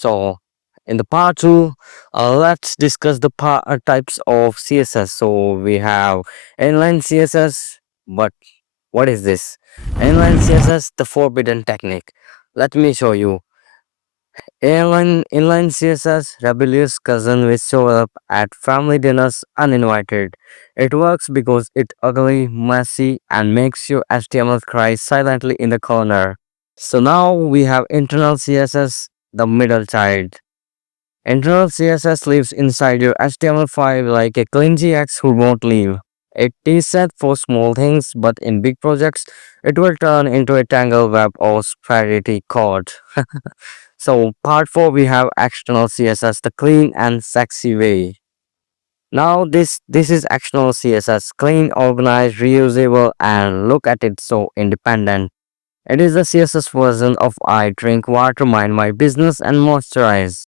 So, in the part two, let's discuss the types of CSS. So, we have inline CSS, but what is this? Inline CSS, the forbidden technique. Let me show you. Inline CSS, rebellious cousin will show up at family dinners uninvited. It works because it's ugly, messy, and makes your HTML cry silently in the corner. So now we have internal CSS, the middle child. Internal CSS lives inside your HTML file like a clingy ex who won't leave. It is set for small things, but in big projects, it will turn into a tangled web of spaghetti code. So, part 4, we have external CSS, the clean and sexy way. Now, this is external CSS, clean, organized, reusable, and look at it, so independent. It is the CSS version of I drink water, mind my business, and moisturize.